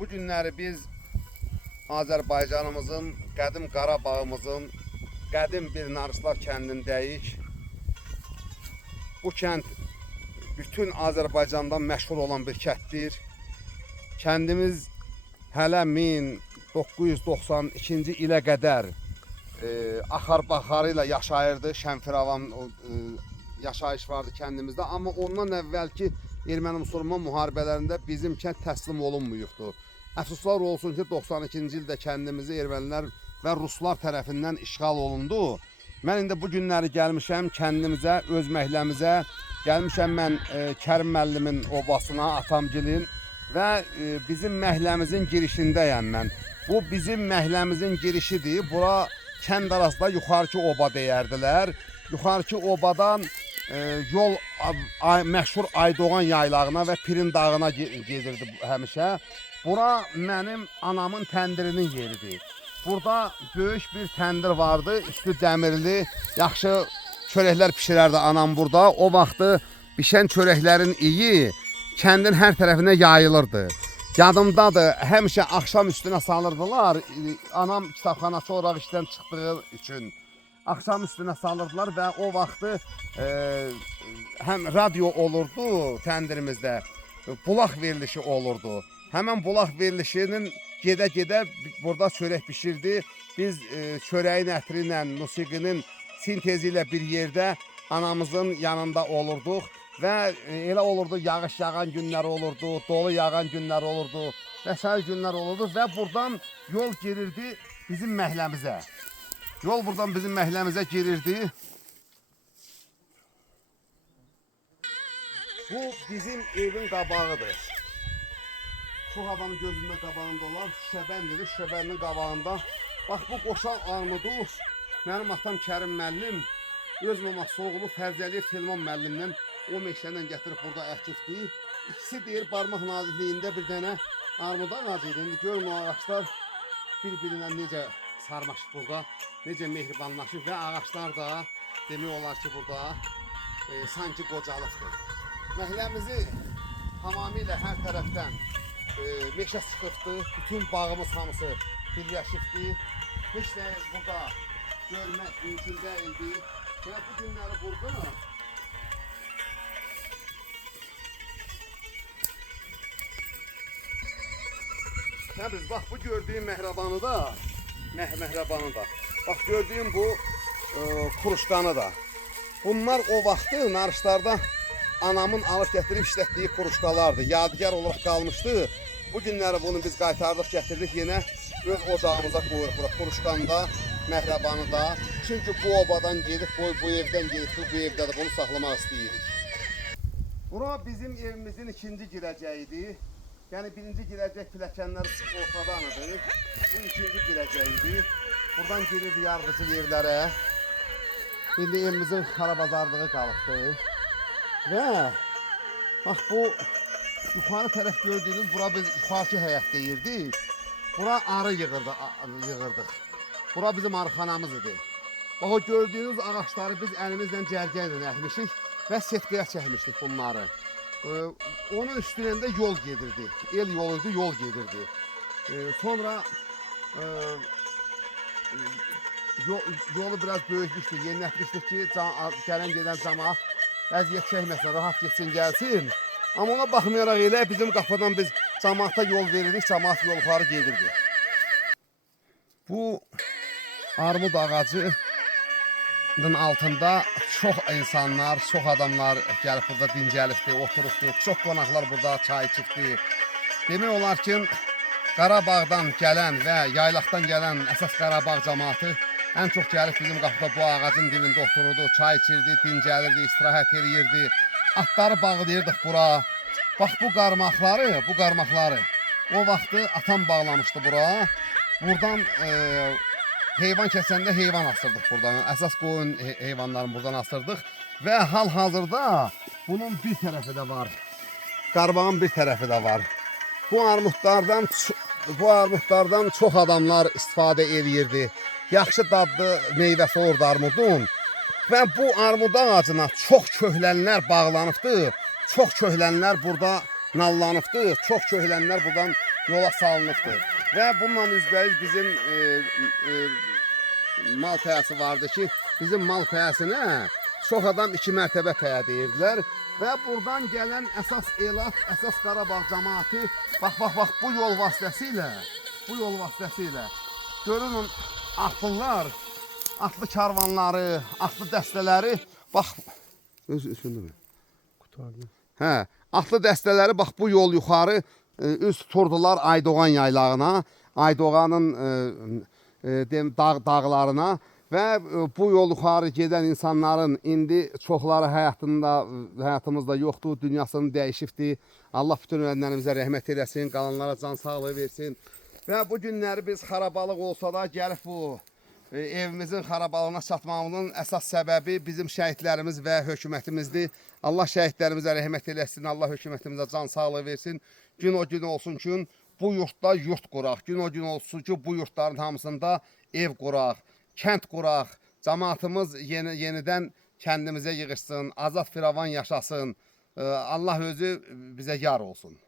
Bu günləri biz Azərbaycanımızın, qədim Qarabağımızın, qədim bir Narıslar kəndindəyik. Bu kənd bütün Azərbaycandan məşhur olan bir kənddir. Kəndimiz hələ 1992-ci ilə qədər axar-baxarı ilə yaşayırdı. Şənfiravan yaşayış vardı kəndimizdə. Amma ondan əvvəlki erməni-müsəlman müharibələrində bizim kənd təslim olunmuyubdu. Əfsuslar olsun ki, 92-ci ildə kəndimizi ermənilər və ruslar tərəfindən işğal olundu. Mən indi bu günləri gəlmişəm kəndimizə, öz məhəlləmizə. Gəlmişəm mən Kərim müəllimin obasına, atamgilin və bizim məhəlləmizin girişindəyəm mən. Bu bizim məhəlləmizin girişidir. Bura kənd arasında yuxarıki oba deyərdilər. Yuxarıki obadan yol məşhur Aydoğan yaylağına və Pirin dağına gedirdi həmişə. Bura mənim anamın təndirinin yeridir. Burada böyük bir təndir vardı, üstü dəmirli, yaxşı çörəklər pişirərdi anam burada. O vaxtı pişən çörəklərin iyi kəndin hər tərəfinə yayılırdı. Yadımdadır, həmişə axşam üstünə salırdılar. Anam kitabxanaçı olaraq işdən çıxdığı üçün axşam üstünə salırdılar və o vaxtı həm radio olurdu təndirimizdə, bulaq verilişi olurdu. Həmən bulaq verilişinin gedə-gedə burada çörək pişirdi. Biz çörəyin ətri ilə, musiqinin sintezi ilə bir yerdə anamızın yanında olurduq. Və elə olurdu, yağış yağan günlər olurdu, dolu yağan günlər olurdu, və günlər olurdu və buradan yol girirdi bizim məhəlləmizə. Yol buradan bizim məhəlləmizə girirdi. Bu bizim evin qabağıdır. Çox adamın gözünün qabağında olan Şüşəbəndir. Şüşəbənin qabağında. Bax bu qoşan armudu mənim atam Kərim müəllim öz maması oğlu Fərzəliyev Telman müəllimdən o meşədən gətirib burada əkibdi. İkisi deyir barmaq nazikliyində bir dənə armud ağacı idi. İndi görün o ağaçlar bir-birinə necə sarmaşıb burada, necə mehribanlaşıb və ağaçlar da demək olar ki burada sanki qocalıqdır. Məhəlləmizi tamamilə hər tərəfdən meşə sıxıbdı. Bütün bağımız hamısı birləşibdi. Heç də burada görmək mümkün deyildi. Və bu günləri burada Təbriz, bax bu gördüyüm məhrabanı da, bax gördüyüm bu kuruşkanı da. Bunlar o vaxtı narışlarda anamın alıb gətirib işlətdiyi kuruşkalardı. Yadigar olaraq qalmışdı. Bu günləri bunu biz qaytardıq, gətirdik yenə öz ocağımıza qoyuruq bura. Kuruşkanı da, məhrabanı da. Çünki bu obadan gedib, bu evdən gedib, bu evdə də bunu saxlamaq istəyirik. Bura bizim evimizin ikinci girəcəyidir. Yəni birinci girəcək pilləkənlər ortadanıdır. Bu ikinci girəcəyidir. Buradan girirdi yarğıcıl yerlərə. İndi evimizin xarabazarlığı qalıbdır. Və bax bu yuxarı tərəf gördüyünüz bura biz yuxarıki həyət deyirdik. Bura arı yığırdıq. Bura bizim arıxanamız idi. Bax o gördüyünüz ağaçları biz əlimizlə cərgə ilə əkmişik və setkiyə çəkmişdik bunları. Onun üstündə yol gedirdi. El yoluydu, yol gedirdi. Sonra yolu biraz böyütmüşdü, yenilətmişdik ki, gələn gedən cəmaat əziyyət çəkməsin, rahat getsin, gəlsin. Amma ona baxmayaraq elə bizim qapıdan biz cəmaata yol verirdik, cəmaat yolları gedirdi. Bu armud ağacının altında çox insanlar, çox adamlar gəlib burada dincəlibdi, oturubdu. Çox qonaqlar burada çay içibdi. Demək olar ki, Qarabağdan gələn və yaylaqdan gələn əsas Qarabağ cəmaatı ən çox gəlib bizim qapıda bu ağacın dibində otururdu, çay içirdi, dincəlirdi, istirahət edirdi. Atları bağlayırdıq bura. Bax bu qarmaqları o vaxtı atam bağlamışdı bura. Buradan heyvan kəsəndə heyvan asırdıq buradan. Əsas qoyun heyvanlarını buradan asırdıq. Və hal-hazırda bunun bir tərəfi də var. Qarmağın bir tərəfi də var. Bu armudlardan çox adamlar istifadə edirdi. Yaxşı dadlı meyvəsi olurdu armudun. Və bu armud ağacına çox köhlənlər bağlanıbdı. Çox köhlənlər burada nallanıbdı. Çox köhlənlər buradan yola salınıbdır. Və bununla üzbəyiz bizim mal pəyəsi vardı ki, bizim mal pəyəsinə çox adam 2 mərtəbə pəyə deyirdilər. Və buradan gələn əsas elat, əsas Qarabağ cəmaəti, bax, bu yol vasitəsilə, görünün atlılar, atlı karvanları, atlı dəstələri, bax, hə, atlı dəstələri bax bu yol yuxarı üz tuturdular Aydoğan yaylağına, Aydoğanın dağlarına və bu yol yuxarı gedən insanların indi çoxları həyatımızda yoxdur, dünyasını dəyişibdir. Allah bütün ölənlərimizə rəhmət eləsin, qalanlara can sağlığı versin. Və bu günləri biz xarabalıq olsa da gəlib bu evimizin xarabalığına çatmamızın əsas səbəbi bizim şəhidlərimiz və hökumətimizdir. Allah şəhidlərimizə rəhmət eləsin, Allah hökumətimizə can sağlığı versin. Gün o gün olsun ki, bu yurtda yurt quraq. Gün o gün olsun ki, bu yurtların hamısında ev quraq, kənd quraq. Cəmaatımız yenidən kəndimizə yığışsın, azad firavan yaşasın. Allah özü bizə yar olsun.